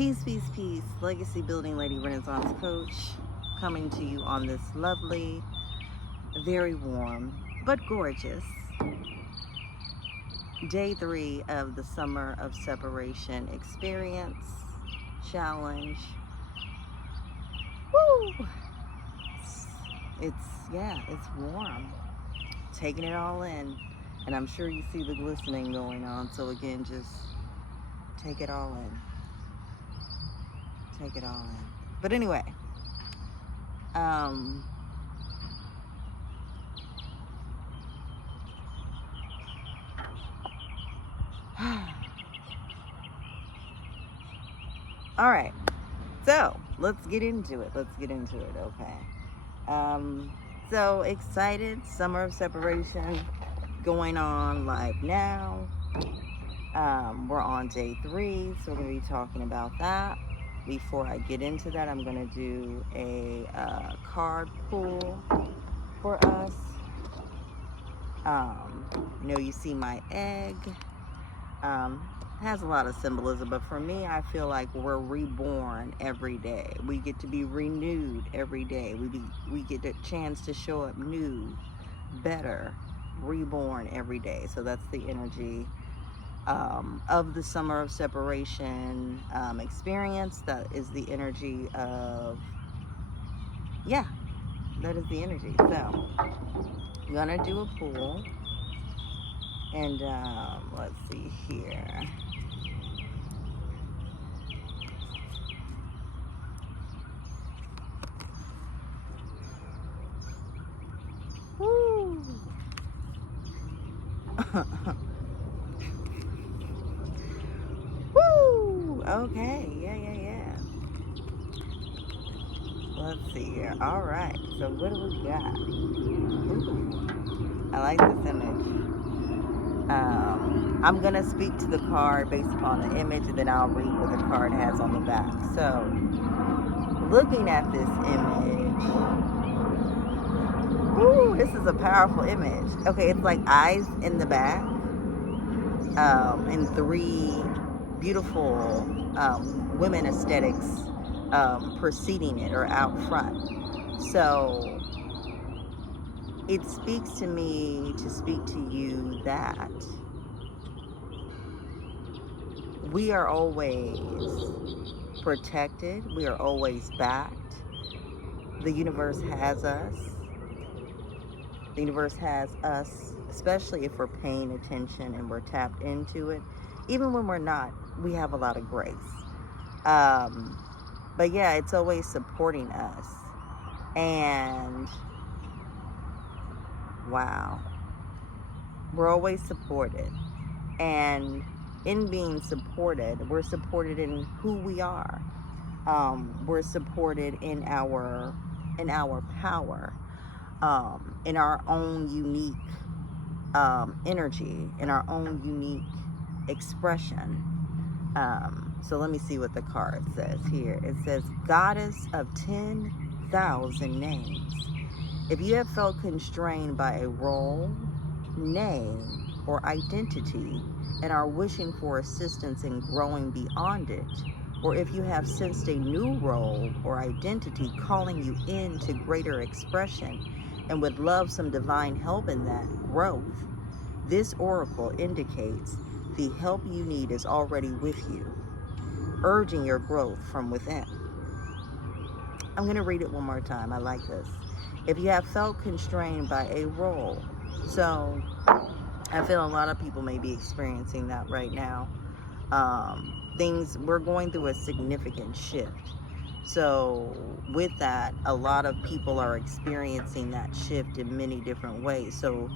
Peace, peace, peace. Legacy Building Lady Renaissance Coach coming to you on this lovely, very warm, but gorgeous day 3 of the Summer of Separation experience, challenge. Woo! It's warm. Taking it all in. And I'm sure you see the glistening going on. So again, just take it all in. Take it all in. But anyway, all right, so let's get into it. Okay. So excited. Summer of Separation going on live now. We're on day 3, so we're going to be talking about that. Before I get into that, I'm going to do a card pull for us. You see my egg. Has a lot of symbolism, but for me, I feel like we're reborn every day. We get to be renewed every day. We get a chance to show up new, better, reborn every day. So that's the energy of the Summer of Separation experience. That is the energy of, that is the energy. So I'm gonna do a pull, and let's see here. Woo! Woo! Okay, yeah. Let's see here. All right, so what do we got? Ooh, I like this image. I'm gonna speak to the card based upon the image, and then I'll read what the card has on the back. So, looking at this image, ooh, this is a powerful image. Okay, it's like eyes in the back, and 3 beautiful women aesthetics preceding it or out front. So it speaks to me to speak to you that we are always protected. We are always backed. The universe has us. The universe has us, especially if we're paying attention and we're tapped into it. Even when we're not, we have a lot of grace. But yeah, it's always supporting us. And wow, we're always supported. And in being supported, we're supported in who we are. We're supported in our power, in our own unique energy, in our own unique expression. So let me see what the card says here. It says, Goddess of 10,000 names. If you have felt constrained by a role, name, or identity and are wishing for assistance in growing beyond it, or if you have sensed a new role or identity calling you into greater expression and would love some divine help in that growth, this oracle indicates the help you need is already with you, urging your growth from within. I'm going to read it one more time. I like this. If you have felt constrained by a role, so I feel a lot of people may be experiencing that right now. We're going through a significant shift. So with that, a lot of people are experiencing that shift in many different ways. So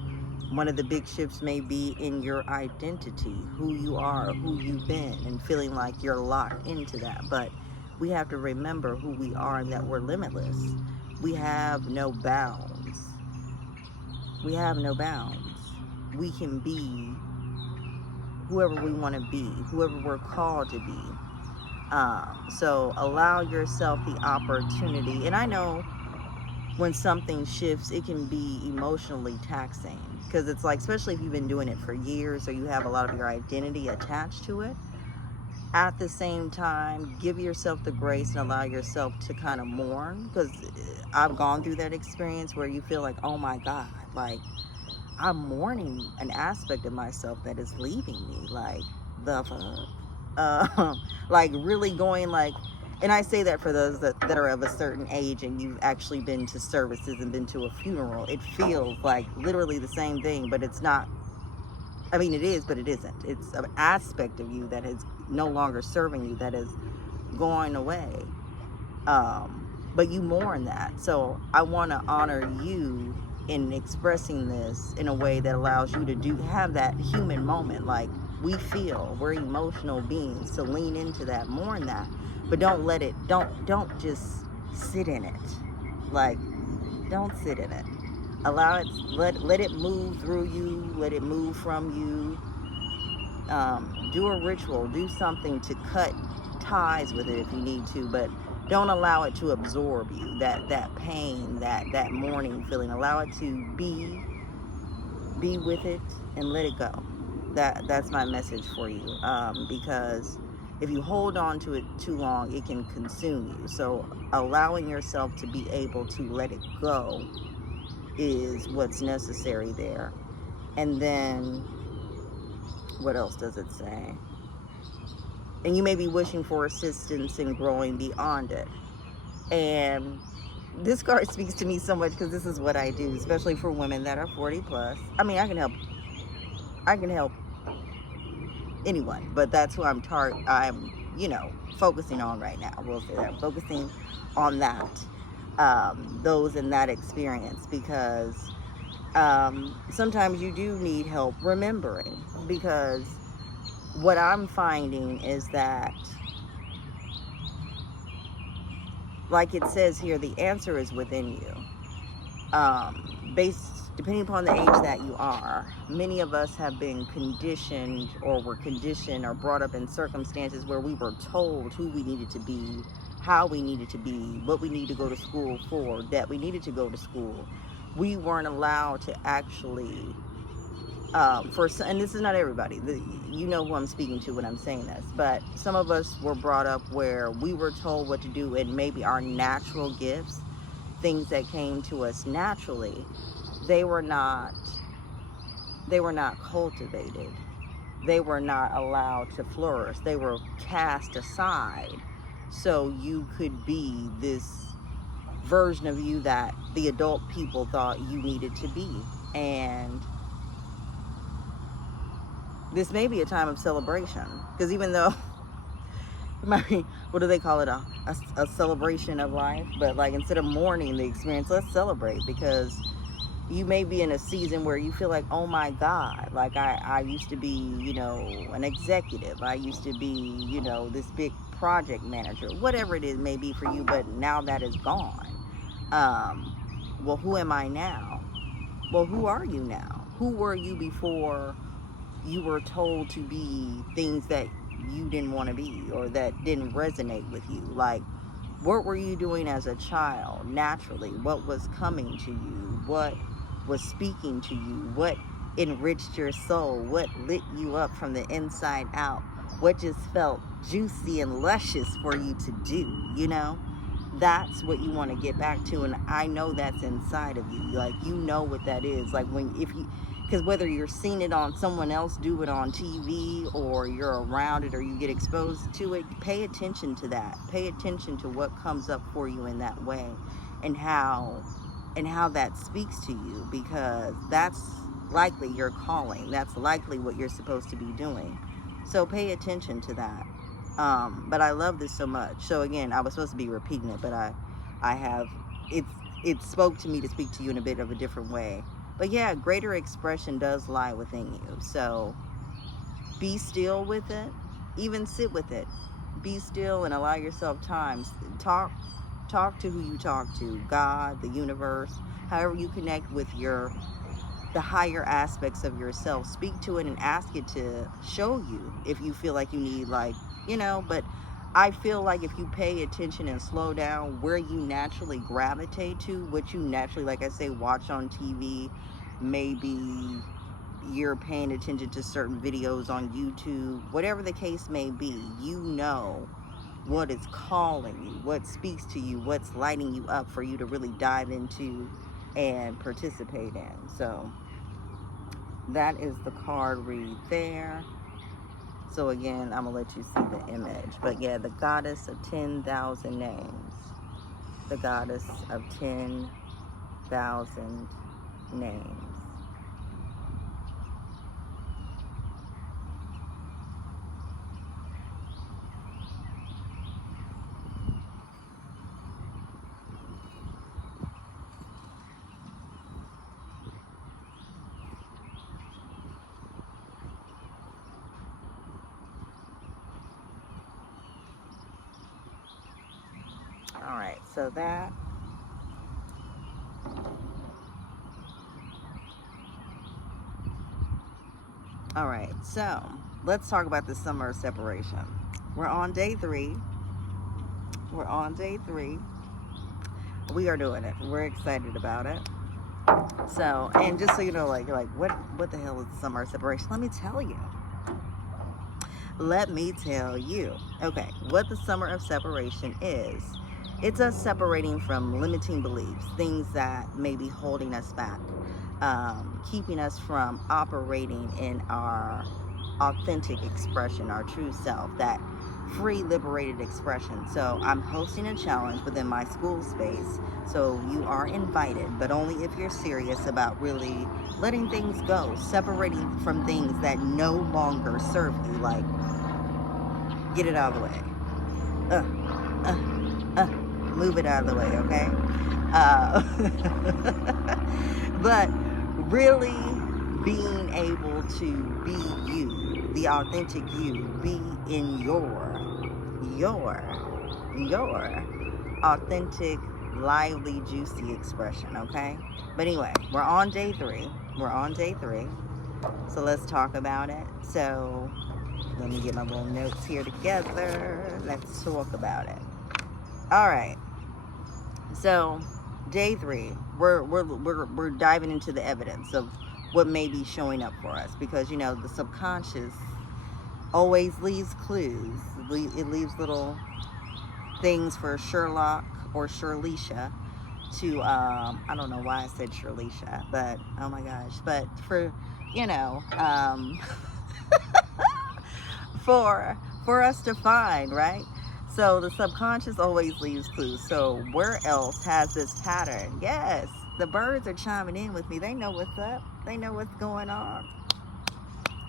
one of the big shifts may be in your identity, who you are, who you've been, and feeling like you're locked into that. But we have to remember who we are and that we're limitless. We have no bounds. We can be whoever we want to be, whoever we're called to be. So allow yourself the opportunity. And I know when something shifts, it can be emotionally taxing, because it's like, especially if you've been doing it for years or you have a lot of your identity attached to it, at the same time, give yourself the grace and allow yourself to kind of mourn, because I've gone through that experience where you feel like, oh my God, like I'm mourning an aspect of myself that is leaving me. Like, the fuck? Like really going like, and I say that for those that are of a certain age and you've actually been to services and been to a funeral, it feels like literally the same thing, but it's not. I mean, it is, but it isn't. It's an aspect of you that is no longer serving you, that is going away. But you mourn that. So I want to honor you in expressing this in a way that allows you to have that human moment. Like, we feel, we're emotional beings, to lean into that, mourn that, but don't let it, don't just sit in it. Like, don't sit in it. Allow it, let it move through you, let it move from you. Do a ritual, do something to cut ties with it if you need to, but don't allow it to absorb you. That pain, that mourning feeling, allow it to be with it and let it go. That's my message for you, because if you hold on to it too long, it can consume you. So allowing yourself to be able to let it go is what's necessary there. And then what else does it say? And you may be wishing for assistance in growing beyond it. And this card speaks to me so much because this is what I do, especially for women that are 40 plus. I mean, I can help anyone, but that's who I'm focusing on right now. We'll say that I'm focusing on that, those in that experience, because sometimes you do need help remembering, because what I'm finding is that, like it says here, the answer is within you. Depending upon the age that you are, many of us have been conditioned, or were conditioned or brought up in circumstances where we were told who we needed to be, how we needed to be, what we need to go to school for, that we needed to go to school. We weren't allowed to actually, and this is not everybody, you know who I'm speaking to when I'm saying this, but some of us were brought up where we were told what to do, and maybe our natural gifts, things that came to us naturally, they were not cultivated. They were not allowed to flourish. They were cast aside so you could be this version of you that the adult people thought you needed to be. And this may be a time of celebration, because even though what do they call it, a celebration of life, but like, instead of mourning the experience, let's celebrate, because you may be in a season where you feel like, oh my God, like I used to be, an executive. I used to be, this big project manager, whatever it is may be for you, but now that is gone. Well, who am I now? Well, who are you now? Who were you before you were told to be things that you didn't want to be, or that didn't resonate with you? Like, what were you doing as a child naturally? What was coming to you? What was speaking to you? What enriched your soul? What lit you up from the inside out? What just felt juicy and luscious for you to do? That's what you want to get back to, and I know that's inside of you. Like, you know what that is. Like, because whether you're seeing it on someone else do it on TV, or you're around it, or you get exposed to it, pay attention to that. Pay attention to what comes up for you in that way, and how that speaks to you, because that's likely your calling. That's likely what you're supposed to be doing. So pay attention to that. But I love this so much. So again, I was supposed to be repeating it, but it spoke to me to speak to you in a bit of a different way. But yeah, greater expression does lie within you. So be still with it. Even sit with it. Be still and allow yourself time. Talk to who you talk to. God, the universe, however you connect with the higher aspects of yourself. Speak to it and ask it to show you if you feel like you need, but I feel like if you pay attention and slow down, where you naturally gravitate to, what you naturally, like I say, watch on TV, maybe you're paying attention to certain videos on YouTube, whatever the case may be, you know what is calling you, what speaks to you, what's lighting you up for you to really dive into and participate in. So that is the card read there. So again, I'm gonna let you see the image. But yeah, the goddess of 10,000 names. The goddess of 10,000 names. All right, so that. All right, so let's talk about the summer of separation. We're on day 3. We're on day 3. We are doing it. We're excited about it. So, and just so you know, like, you're like, what the hell is the summer of separation? Let me tell you. Let me tell you. Okay, what the summer of separation is. It's us separating from limiting beliefs, things that may be holding us back, keeping us from operating in our authentic expression, our true self, that free, liberated expression. So I'm hosting a challenge within my school space. So you are invited, but only if you're serious about really letting things go, separating from things that no longer serve you. Like, get it out of the way. Move it out of the way, okay? But really being able to be you, the authentic you, be in your authentic, lively, juicy expression, okay? But anyway, we're on day 3. We're on day 3. So let's talk about it. So let me get my little notes here together. Let's talk about it. All right. So day 3, we're diving into the evidence of what may be showing up for us, because you know the subconscious always leaves clues. It leaves little things for Sherlock or Shirleisha to I don't know why I said Shirleisha, but oh my gosh, but for you know for us to find, right? So the subconscious always leaves clues. So where else has this pattern? Yes, the birds are chiming in with me. They know what's up. They know what's going on.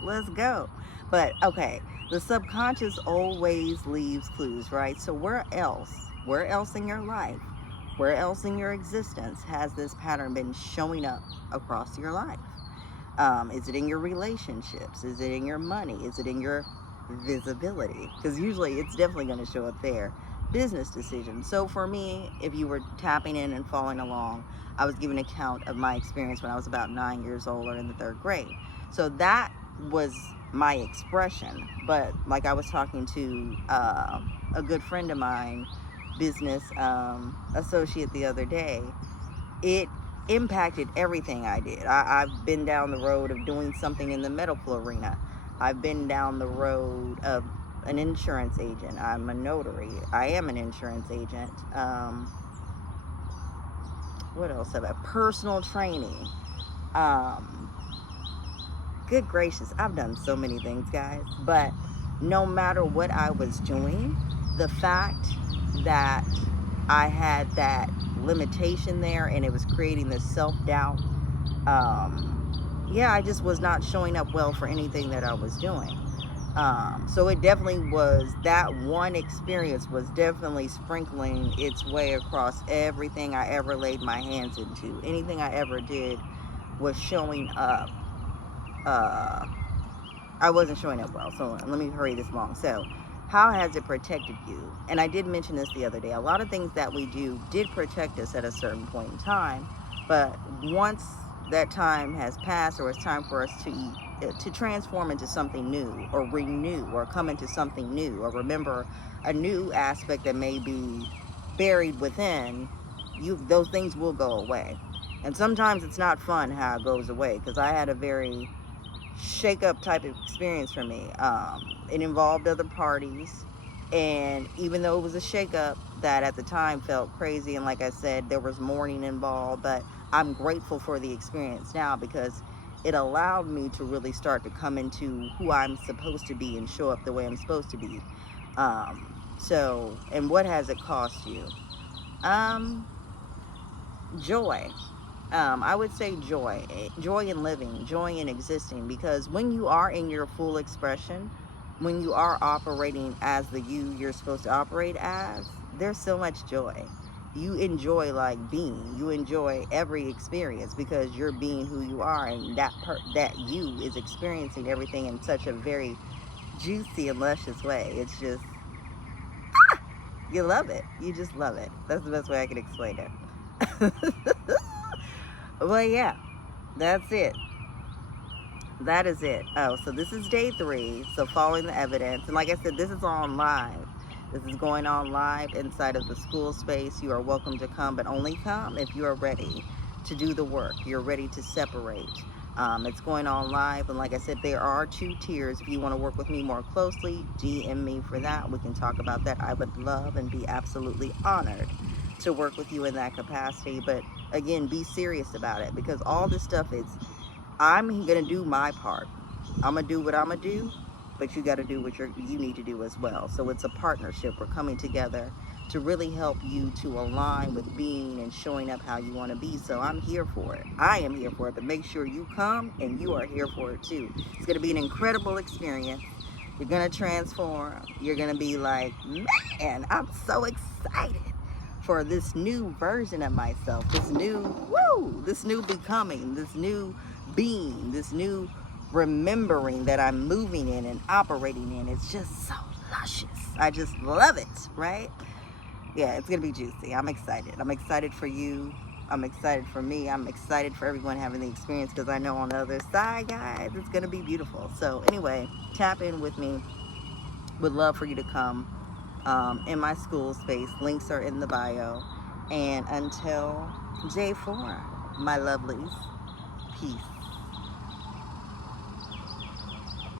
Let's go. But okay, the subconscious always leaves clues, right? So where else in your life, where else in your existence has this pattern been showing up across your life? Is it in your relationships? Is it in your money? Is it in your visibility? Because usually it's definitely going to show up there. Business decisions. So for me, if you were tapping in and following along, I was giving an account of my experience when I was about 9 years old or in the 3rd grade. So that was my expression. But like I was talking to a good friend of mine, business associate, the other day, it impacted everything I did. I've been down the road of doing something in the medical arena. I've been down the road of an insurance agent. I'm a notary. I am an insurance agent. What else have I? Personal training. Good gracious, I've done so many things, guys. But no matter what I was doing, the fact that I had that limitation there and it was creating this self-doubt, yeah, I just was not showing up well for anything that I was doing. So it definitely was, that one experience was definitely sprinkling its way across everything I ever laid my hands into. Anything I ever did was showing up. I wasn't showing up well. So let me hurry this along. So how has it protected you? And I did mention this the other day. A lot of things that we do did protect us at a certain point in time. But once that time has passed, or it's time for us to transform into something new, or renew, or come into something new, or remember a new aspect that may be buried within you, those things will go away. And sometimes it's not fun how it goes away, because I had a very shake-up type of experience for me. It involved other parties, and even though it was a shake-up that at the time felt crazy, and like I said, there was mourning involved, but I'm grateful for the experience now because it allowed me to really start to come into who I'm supposed to be and show up the way I'm supposed to be. So, and what has it cost you? Joy. I would say joy. Joy in living, joy in existing, because when you are in your full expression, when you are operating as the you're supposed to operate as, there's so much joy. You enjoy like being. You enjoy every experience because you're being who you are, and that you is experiencing everything in such a very juicy and luscious way. It's just, you love it. You just love it. That's the best way I can explain it. Well, yeah, that's it. That is it. Oh, so this is day 3. So following the evidence. And like I said, this is on live. This is going on live inside of the school space. You are welcome to come, but only come if you are ready to do the work. You're ready to separate. It's going on live. And like I said, there are 2 tiers. If you want to work with me more closely, DM me for that. We can talk about that. I would love and be absolutely honored to work with you in that capacity. But again, be serious about it, because all this stuff is, I'm gonna do my part. I'm gonna do what I'm gonna do, but you got to do what you need to do as well. So it's a partnership. We're coming together to really help you to align with being and showing up how you want to be. So I'm here for it. I am here for it. But make sure you come and you are here for it too. It's gonna be an incredible experience. You're gonna transform. You're gonna be like, man, I'm so excited for this new version of myself, this new becoming, this new being, this new remembering that I'm moving in and operating in. It's just so luscious. I just love it, right? Yeah, it's gonna be juicy. I'm excited. I'm excited for you. I'm excited for me. I'm excited for everyone having the experience, because I know on the other side, guys, it's gonna be beautiful. So anyway, tap in with me. Would love for you to come in my school space. Links are in the bio. And until J4, my lovelies, peace.